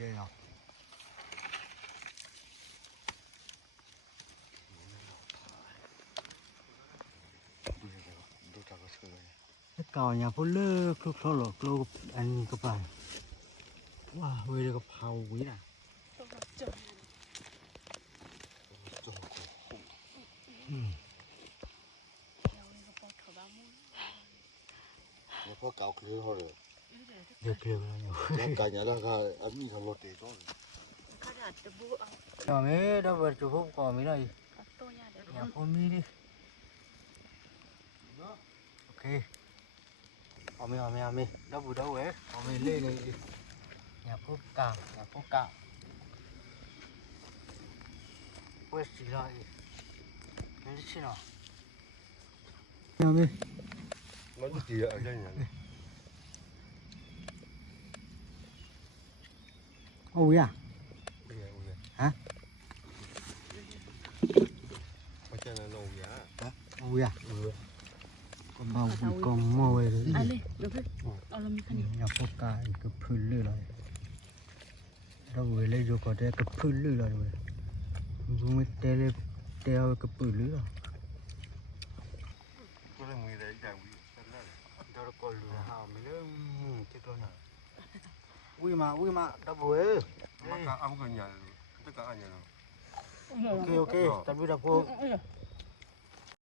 chơi nào cái cò nhà phố lơ lúc sau lọ lô anh các bạn wow hơi được gặp hầu quý nè có cào kia thôi rồi. được được rồi Cả nhà đó cái anh không lọt tiền thôi. cò mấy đâu vào chụp phim cò mấy này nhà phố mi đi ok ome đâu vừa đâu ấy ome lên này đi nhà phố cào quét xì lại cái gì nào ome Nó cái gì ở đây nhỉ? ôi à hả Ở trên là nồi giá. ôi à con màu con mồi đấy Ale, được nhà phố cào cái phun lửa rồi đâu vừa lấy vô có cái phun lửa rồi dùng cái teo cái phun lửa Có là người đấy chẳng bị. đó có lửa hào mới nữa chết rồi nè ui mà đâu vừa Mà cả ông cái nhà tất cả anh nhà. ok ok tao biết đâu cô